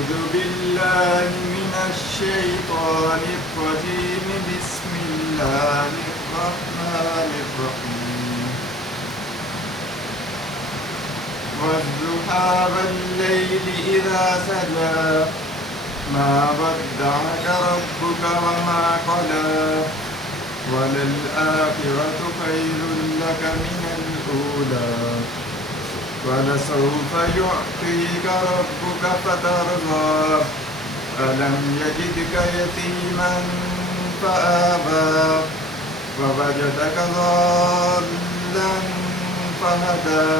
أعوذ بالله من الشيطان الرجيم بسم الله الرحمن الرحيم والضحى والليل إذا سجى ما ودعك ربك وما قلى وللآخرة خير لك من الأولى ولسوف يعطيك ربك فترضى ألم يجدك يتيما فآوى ووجدك ضالا فهدى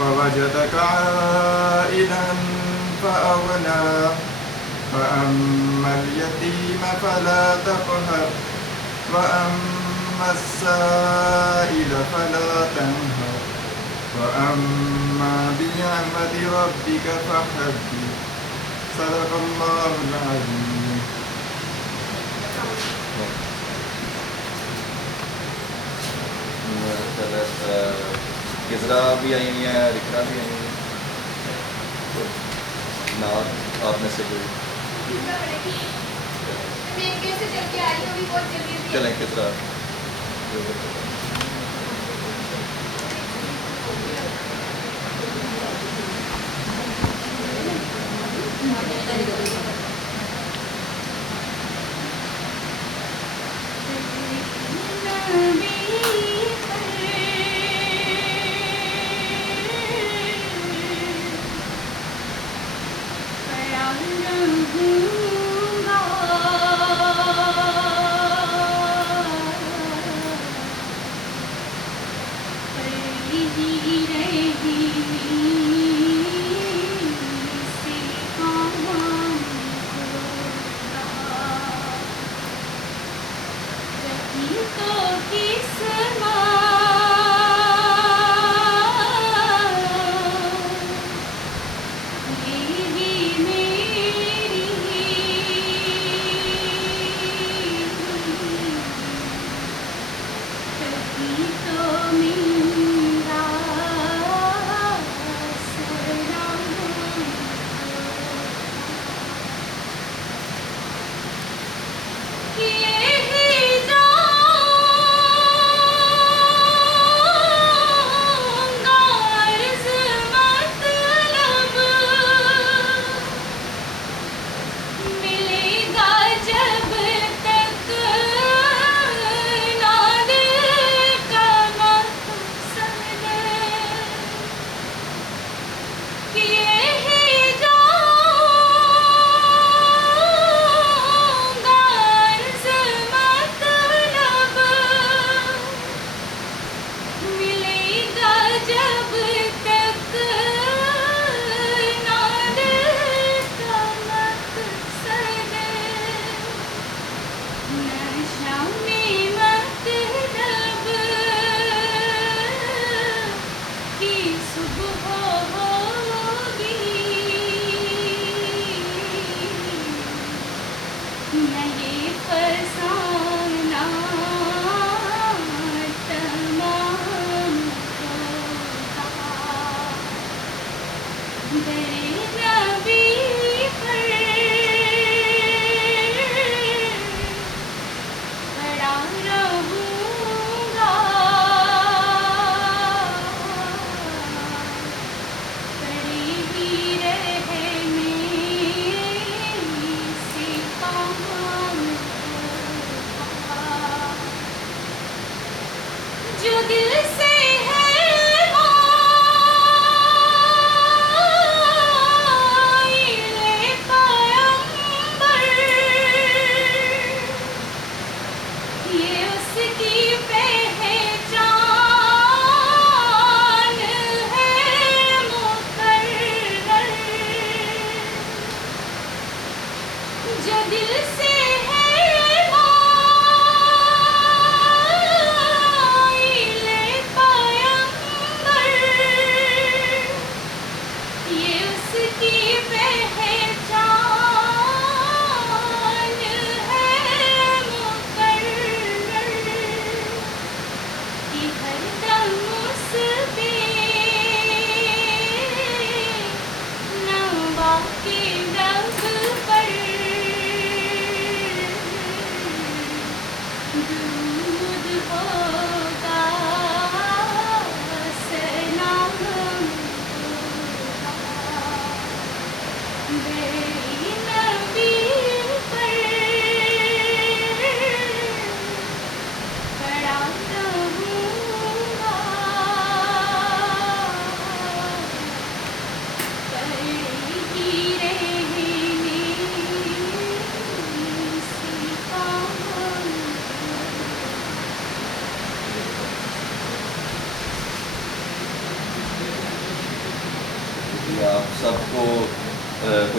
ووجدك عائلا فأغنى فأما اليتيم فلا تقهر وأما السائل فلا تنهر وأما بنعمة ربك فحدث صدق الله العظيم. کزرا بھی آئی ہوئی ہیں، رکھنا بھی آئی ہوئی ہیں، آپ میں سے کوئی چلیں کزرا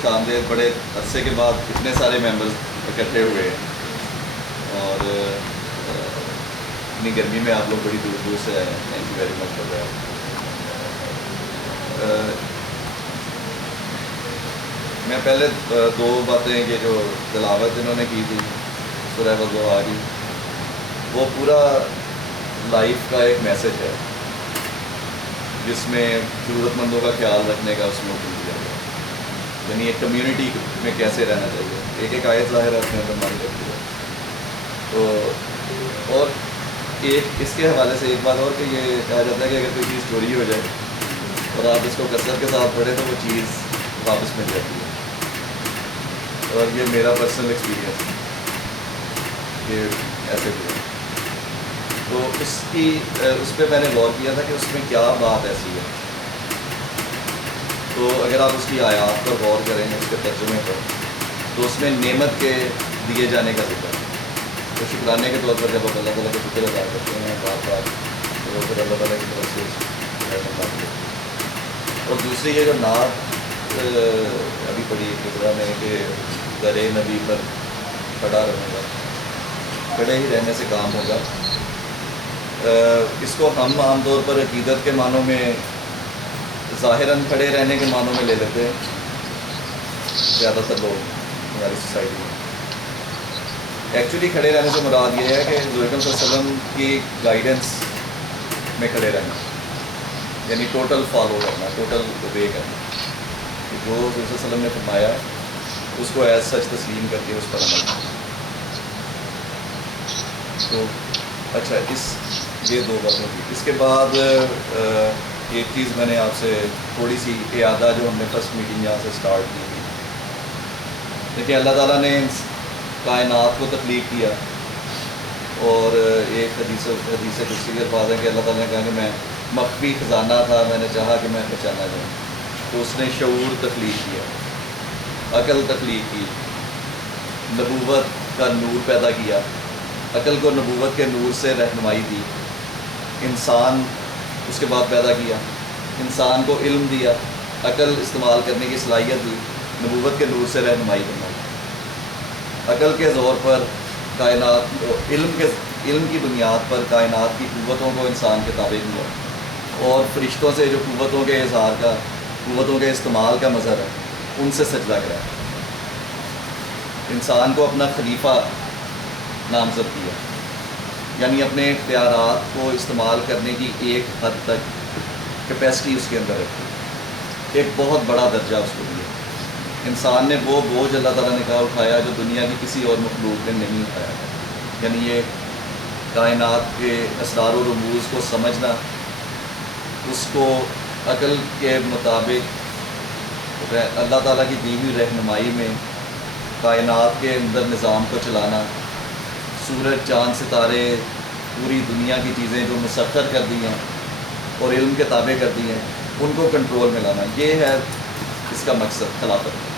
خوش آمدید. بڑے عرصے کے بعد اتنے سارے ممبرز اکٹھے ہوئے ہیں اور اتنی گرمی میں آپ لوگ بڑی دور دور سے آئے ہیں. Thank you very much for that. میں پہلے دو باتیں کہ جو تلاوت انہوں نے کی تھی سورہ والضحیٰ کی، وہ پورا لائف کا ایک میسج ہے جس میں ضرورت مندوں کا خیال رکھنے کا اس میں حکم دیا گیا. یعنی ایک کمیونٹی میں کیسے رہنا چاہیے. ایک ایک آیت ظاہر اپنے اندر مانی رکھتی ہے. تو اور ایک اس کے حوالے سے ایک بات اور کہ یہ کہا جاتا ہے کہ اگر کوئی چیز چوری ہو جائے اور آپ اس کو کثرت کے ساتھ پڑھیں تو وہ چیز واپس مل جاتی ہے. اور یہ میرا پرسنل ایکسپیرینس ہے کہ ایسے بھی ہے. تو اس پہ میں نے غور کیا تھا کہ اس میں کیا بات ایسی ہے. تو اگر آپ اس کی آیات پر غور کریں اس کے ترجمے پر تو اس میں نعمت کے دیے جانے کا ذکر ہے. تو شکرانے کے طور پر جب آپ اللہ تعالیٰ کا شکر ادا کرتے ہیں بار بار تو پھر اللہ تعالیٰ کی طرف سے ہے. اور دوسری یہ جو نعت ابھی پڑھی خطرہ میں کہ درے نبی پر کھڑا رہوں گا، کھڑے ہی رہنے سے کام ہوگا. اس کو ہم عام طور پر عقیدت کے معنوں میں ظاہراً کھڑے رہنے کے معنوں میں لے لیتے ہیں زیادہ تر لوگ ہماری سوسائٹی میں. ایکچولی کھڑے رہنے سے مراد یہ ہے کہ حضور اکرم صلی اللہ علیہ وسلم کی گائیڈنس میں کھڑے رہنا، یعنی ٹوٹل فالو کرنا، ٹوٹل اوبے کرنا. کہ جو حضور صلی اللہ علیہ وسلم نے فرمایا اس کو ایز سچ تسلیم کر کے اس پر عمل کرنا. تو اچھا یہ دو باتیں تھی. اس کے بعد ایک چیز میں نے آپ سے تھوڑی سی اعادہ جو ہم نے فرسٹ میٹنگ یہاں سے اسٹارٹ کی تھی. دیکھیں اللہ تعالیٰ نے کائنات کو تخلیق کیا اور ایک حدیث قدسی کے الفاظ ہیں کہ اللہ تعالیٰ نے کہا کہ میں مخفی خزانہ تھا، میں نے چاہا کہ میں پہچانا جاؤں. تو اس نے شعور تخلیق کیا، عقل تخلیق کی، نبوت کا نور پیدا کیا، عقل کو نبوت کے نور سے رہنمائی دی. انسان اس کے بعد پیدا کیا، انسان کو علم دیا، عقل استعمال کرنے کی صلاحیت دی، نبوت کے نور سے رہنمائی کرنا. عقل کے زور پر کائنات علم کی بنیاد پر کائنات کی قوتوں کو انسان کے تابع کیا اور فرشتوں سے جو قوتوں کے اظہار کا، قوتوں کے استعمال کا مظہر ہے ان سے سجدہ کرایا. انسان کو اپنا خلیفہ نامزد کیا، یعنی اپنے اختیارات کو استعمال کرنے کی ایک حد تک کیپیسٹی اس کے اندر رکھی. ایک بہت بڑا درجہ اس کو دیا. انسان نے وہ بوجھ اللہ تعالیٰ نے کہا اٹھایا جو دنیا کی کسی اور مخلوق نے نہیں اٹھایا. یعنی یہ کائنات کے اسرار و رموز کو سمجھنا، اس کو عقل کے مطابق اللہ تعالیٰ کی دی ہوئی رہنمائی میں کائنات کے اندر نظام کو چلانا، سورج چاند ستارے پوری دنیا کی چیزیں جو مسخر کر دی ہیں اور علم کے تابع کر دی ہیں ان کو کنٹرول میں لانا. یہ ہے اس کا مقصد خلافت.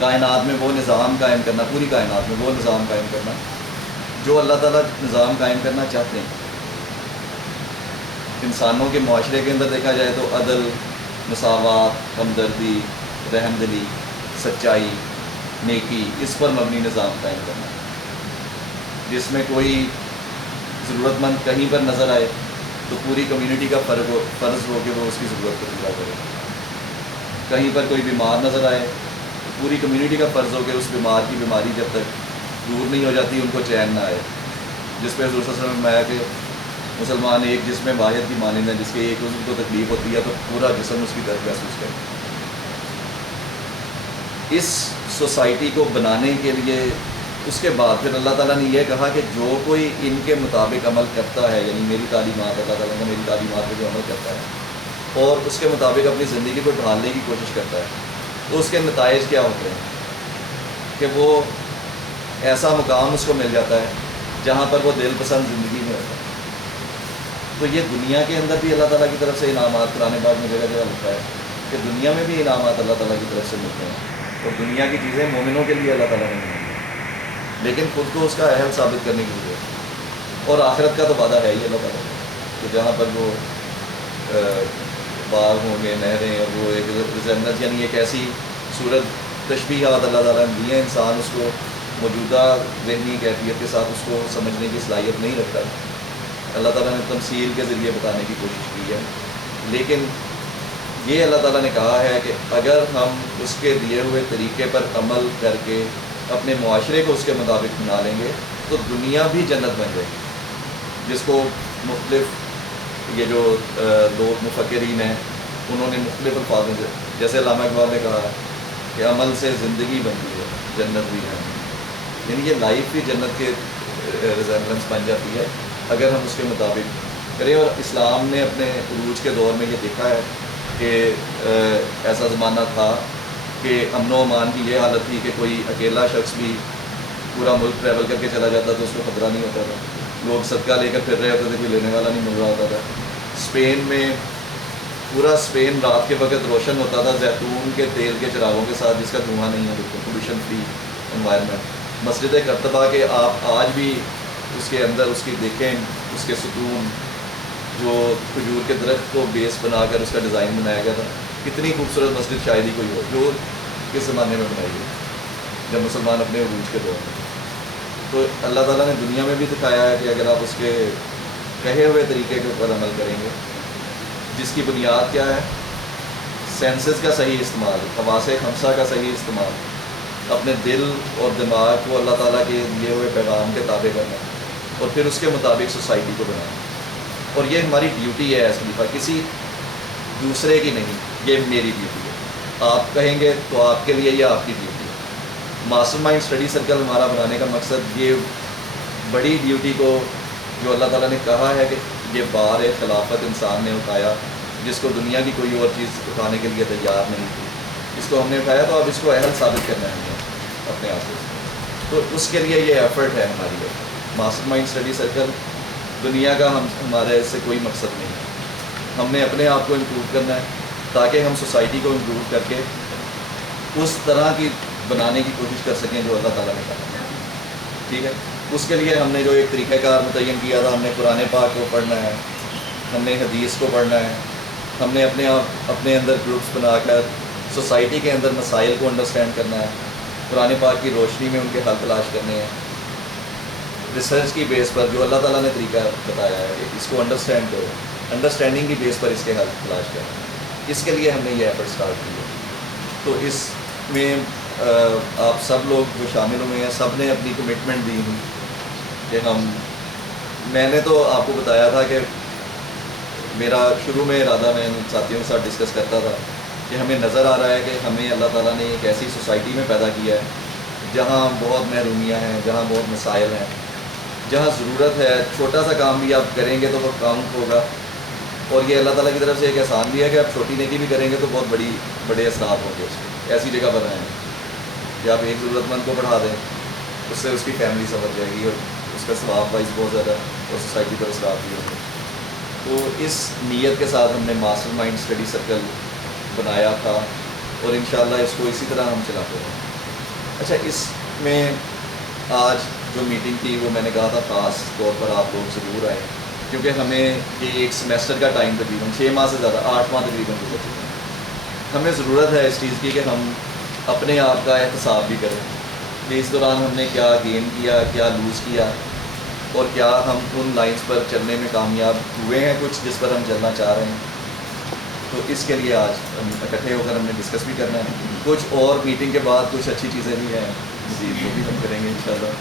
کائنات میں وہ نظام قائم کرنا، پوری کائنات میں وہ نظام قائم کرنا جو اللہ تعالیٰ نظام قائم کرنا چاہتے ہیں. انسانوں کے معاشرے کے اندر دیکھا جائے تو عدل، مساوات، ہمدردی، رحم دلی، سچائی، نیکی، اس پر مبنی نظام قائم کرنا جس میں کوئی ضرورت مند کہیں پر نظر آئے تو پوری کمیونٹی کا فرض ہو کہ وہ اس کی ضرورت کو پورا کرے. کہیں پر کوئی بیمار نظر آئے تو پوری کمیونٹی کا فرض ہو کہ اس بیمار کی بیماری جب تک دور نہیں ہو جاتی ان کو چین نہ آئے. جس پہ حضور صلی اللہ علیہ وسلم نے فرمایا کہ مسلمان ایک جسم میں واحد کی مانند ہے، جس کے ایک عضو کو تکلیف ہوتی ہے تو پورا جسم اس کی درد محسوس کرے. اس سوسائٹی کو بنانے کے لیے اس کے بعد پھر اللہ تعالیٰ نے یہ کہا کہ جو کوئی ان کے مطابق عمل کرتا ہے، یعنی میری تعلیمات، اللہ تعالیٰ نے میری تعلیمات پہ جو عمل کرتا ہے اور اس کے مطابق اپنی زندگی کو ڈھالنے کی کوشش کرتا ہے تو اس کے نتائج کیا ہوتے ہیں کہ وہ ایسا مقام اس کو مل جاتا ہے جہاں پر وہ دل پسند زندگی میں ہوتا ہے. تو یہ دنیا کے اندر بھی اللہ تعالیٰ کی طرف سے انعامات قرآن پاک میں جگہ جگہ لکھا ہے کہ دنیا میں بھی انعامات اللہ تعالیٰ کی طرف سے ملتے ہیں اور دنیا کی چیزیں مومنوں کے لیے اللہ تعالیٰ نے نہیں دی، لیکن خود کو اس کا اہل ثابت کرنے کی ضرورت ہے. اور آخرت کا تو وعدہ ہے ہی اللہ تعالیٰ کہ جہاں پر وہ باغ ہوں گے، نہریں، اور وہ ایک ریزرنس، یعنی ایک ایسی خوبصورت تشبیہات اللہ تعالیٰ نے دی ہیں، انسان اس کو موجودہ ذہنی کیفیت کے ساتھ اس کو سمجھنے کی صلاحیت نہیں رکھتا. اللہ تعالیٰ نے تمثیل کے ذریعے بتانے کی کوشش کی ہے، لیکن یہ اللہ تعالیٰ نے کہا ہے کہ اگر ہم اس کے دیے ہوئے طریقے پر عمل کر کے اپنے معاشرے کو اس کے مطابق بنا لیں گے تو دنیا بھی جنت بن جائے گی. جس کو مختلف یہ جو دو مفکرین ہیں انہوں نے مختلف الفاظ میں، جیسے علامہ اقبال نے کہا کہ عمل سے زندگی بنتی ہے جنت بھی ہے، یعنی یہ لائف بھی جنت کے ریزمبلنس بن جاتی ہے اگر ہم اس کے مطابق کریں. اور اسلام نے اپنے عروج کے دور میں یہ دیکھا ہے کہ ایسا زمانہ تھا کہ امن و امان کی یہ حالت تھی کہ کوئی اکیلا شخص بھی پورا ملک ٹریول کر کے چلا جاتا تو اس کو خطرہ نہیں ہوتا تھا. لوگ صدقہ لے کر پھر رہے ہوتے تھے، کوئی لینے والا نہیں مل رہا ہوتا تھا. اسپین میں پورا اسپین رات کے وقت روشن ہوتا تھا زیتون کے تیل کے چراغوں کے ساتھ، جس کا دھواں نہیں ہے، بالکل پولوشن فری انوائرمنٹ. مسجد کرتبہ کے آپ آج بھی اس کے اندر اس کی دیکھیں، اس کے ستون جو کھجور کے درخت کو بیس بنا کر اس کا ڈیزائن بنایا گیا تھا. کتنی خوبصورت مسجد شاید ہی کوئی ہو جو کس زمانے میں بنائی گئی جب مسلمان اپنے عروج کے دور میں. تو اللہ تعالیٰ نے دنیا میں بھی دکھایا ہے کہ اگر آپ اس کے کہے ہوئے طریقے کے اوپر عمل کریں گے، جس کی بنیاد کیا ہے؟ سینسز کا صحیح استعمال، حواس خمسہ کا صحیح استعمال، اپنے دل اور دماغ کو اللہ تعالیٰ کے دیے ہوئے پیغام کے تابع کرنا اور پھر اس کے مطابق سوسائٹی کو بنانا. اور یہ ہماری ڈیوٹی ہے ایز خلیفہ، کسی دوسرے کی نہیں، یہ میری ڈیوٹی ہے. آپ کہیں گے تو آپ کے لیے یہ آپ کی ڈیوٹی ہے. ماسٹر مائنڈ اسٹڈی سرکل ہمارا بنانے کا مقصد یہ بڑی ڈیوٹی کو جو اللہ تعالیٰ نے کہا ہے کہ یہ بار خلافت انسان نے اٹھایا جس کو دنیا کی کوئی اور چیز اٹھانے کے لیے تیار نہیں تھی، اس کو ہم نے اٹھایا تو اب اس کو اہل ثابت کرنا ہے ہمیں اپنے آپ سے. تو اس کے لیے یہ ایفرٹ ہے ہماری ہے. ماسٹر مائنڈ اسٹڈی سرکل دنیا کا ہمارے اس سے کوئی مقصد نہیں ہے. ہم نے اپنے آپ کو امپروو کرنا ہے تاکہ ہم سوسائٹی کو امپروو کر کے اس طرح کی بنانے کی کوشش کر سکیں جو اللہ تعالیٰ نے کہا. ٹھیک ہے، اس کے لیے ہم نے جو ایک طریقہ کار متعین کیا تھا، ہم نے قرآن پاک کو پڑھنا ہے، ہم نے حدیث کو پڑھنا ہے، ہم نے اپنے اندر گروپس بنا کر سوسائٹی کے اندر مسائل کو انڈرسٹینڈ کرنا ہے، قرآن پاک کی روشنی میں ان کے حل تلاش کرنے ہیں، ریسرچ کی بیس پر جو اللہ تعالیٰ نے طریقہ بتایا ہے کہ اس کو انڈرسٹینڈ کرو، انڈرسٹینڈنگ کی بیس پر اس کے حل تلاش کرنا. اس کے لیے ہم نے یہ ایفرٹ اسٹارٹ کی ہے. تو اس میں آپ سب لوگ جو شامل ہوئے ہیں سب نے اپنی کمٹمنٹ دی ہوئی کہ میں نے تو آپ کو بتایا تھا کہ میرا شروع میں ارادہ میں ساتھیوں کے ساتھ ڈسکس کرتا تھا کہ ہمیں نظر آ رہا ہے کہ ہمیں اللہ تعالیٰ نے ایک ایسی سوسائٹی میں پیدا کیا ہے جہاں بہت محرومیاں ہیں، جہاں بہت مسائل ہیں، جہاں ضرورت ہے چھوٹا سا کام بھی آپ کریں گے تو وہ کاؤنٹ ہوگا. اور یہ اللہ تعالیٰ کی طرف سے ایک احسان بھی ہے کہ آپ چھوٹی نیکی بھی کریں گے تو بہت بڑے اثرات ہوں گے. اس کے ایسی جگہ پر رہیں کہ آپ ایک ضرورت مند کو پڑھا دیں، اس سے اس کی فیملی سمجھ جائے گی اور اس کا ثواب وائز بہت زیادہ اور سوسائٹی پر اثرات بھی ہوں گے. تو اس نیت کے ساتھ ہم نے ماسٹر مائنڈ اسٹڈی سرکل بنایا تھا اور انشاءاللہ اس کو اسی طرح ہم چلاتے ہیں. اچھا، اس میں آج جو میٹنگ تھی وہ میں نے کہا تھا خاص طور پر آپ لوگ ضرور آئیں کیونکہ ہمیں یہ ایک سیمیسٹر کا ٹائم تقریباً 6 ماہ سے زیادہ 8 ماہ تقریباً گزر چکے ہیں. ہمیں ضرورت ہے اس چیز کی کہ ہم اپنے آپ کا احتساب بھی کریں کہ اس دوران ہم نے کیا گین کیا، کیا لوز کیا، اور کیا ہم ان لائنز پر چلنے میں کامیاب ہوئے ہیں کچھ جس پر ہم چلنا چاہ رہے ہیں. تو اس کے لیے آج ہم اکٹھے ہو کر ہم نے ڈسکس بھی کرنا ہے. کچھ اور میٹنگ کے بعد کچھ اچھی چیزیں بھی ہیں مزید، وہ بھی ہم کریں گے انشاءاللہ.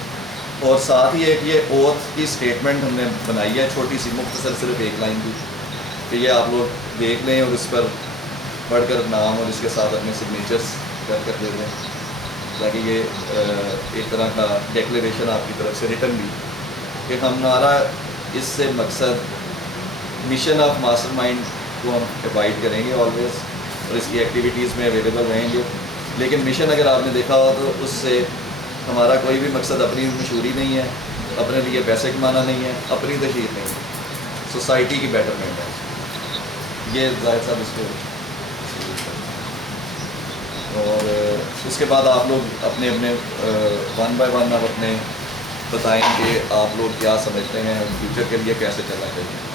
اور ساتھ ہی ایک یہ اوتھ کی اسٹیٹمنٹ ہم نے بنائی ہے، چھوٹی سی مختصر صرف ایک لائن کی، کہ یہ آپ لوگ دیکھ لیں اور اس پر پڑھ کر نام اور اس کے ساتھ اپنے سگنیچرس کر دے دیں تاکہ یہ ایک طرح کا ڈیکلیریشن آپ کی طرف سے ریٹن بھی کہ ہمارا اس سے مقصد مشن آف ماسٹر مائنڈ کو ہم پرووائڈ کریں گے آلویز اور اس کی ایکٹیویٹیز میں اویلیبل رہیں گے. لیکن مشن اگر آپ نے دیکھا ہو تو اس سے ہمارا کوئی بھی مقصد اپنی مشہوری نہیں ہے، اپنے لیے پیسے کمانا نہیں ہے، اپنی تشہیر نہیں ہے، سوسائٹی کی بیٹرمنٹ ہے. یہ ظاہر صاحب اس کو اور اس کے بعد آپ لوگ اپنے ون بائی ون آپ اپنے بتائیں کہ آپ لوگ کیا سمجھتے ہیں فیوچر کے لیے کیسے چلنا چاہیے.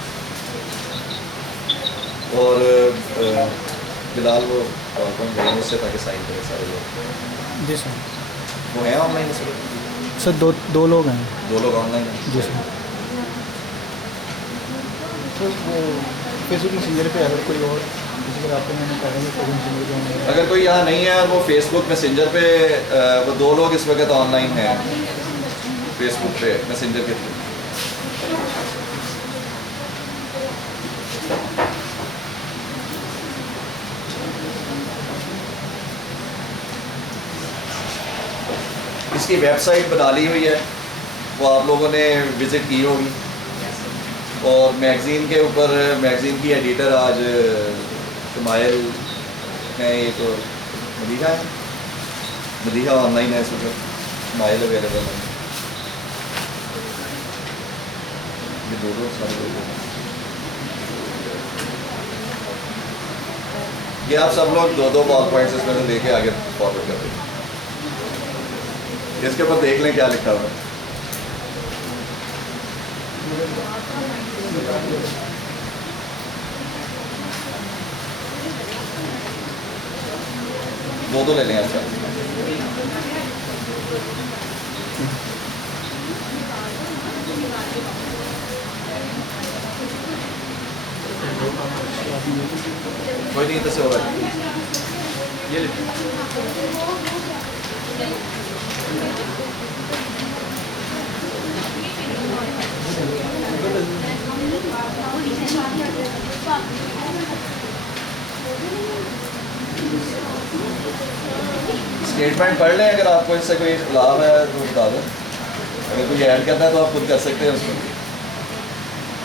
اور بلال وہ پاور پوائنٹ لیں اس سے تاکہ سائن کرے سارے لوگ. جی سر. وہ ہیں آن لائن اس وقت؟ سر دو لوگ ہیں. 2 لوگ آن لائن ہیں. جی سر. تو وہ فیس بک میسنجر پہ اگر کوئی اور کسی کا رابطہ میں کہہ رہے ہیں فیس بک میسنجر پہ اگر کوئی یہاں نہیں ہے اور وہ فیس بک میسنجر پہ وہ 2 لوگ اس وقت آن لائن ہیں فیس بک پہ میسنجر کے تھرو. اس کی ویب سائٹ بنا لی ہوئی ہے, وہ آپ لوگوں نے وزٹ کی ہوگی. اور میگزین کے اوپر میگزین کی ایڈیٹر آج شمائل ہیں. یہ تو مدیحہ ہے, مدیحہ آن لائن ہے اس وقت, شمائل اویلیبل ہے. یہ 2 لوگ سارے لوگ ہیں. یہ آپ سب لوگ 2 پاور پوائنٹس اس میں سے لے کے آگے فارورڈ کر دیں. اس کے اوپر دیکھ لیں کیا لکھا ہوا ہے. دو لے لیں. اچھا کوئی نہیں, تو سے ہو رہا ہے. یہ لے اسٹیٹمنٹ پڑھ لیں. اگر آپ کو اس سے کوئی اختلاف ہے تو بتا دیں. اگر کوئی ایڈ کرنا ہے تو آپ خود کر سکتے ہیں اس میں.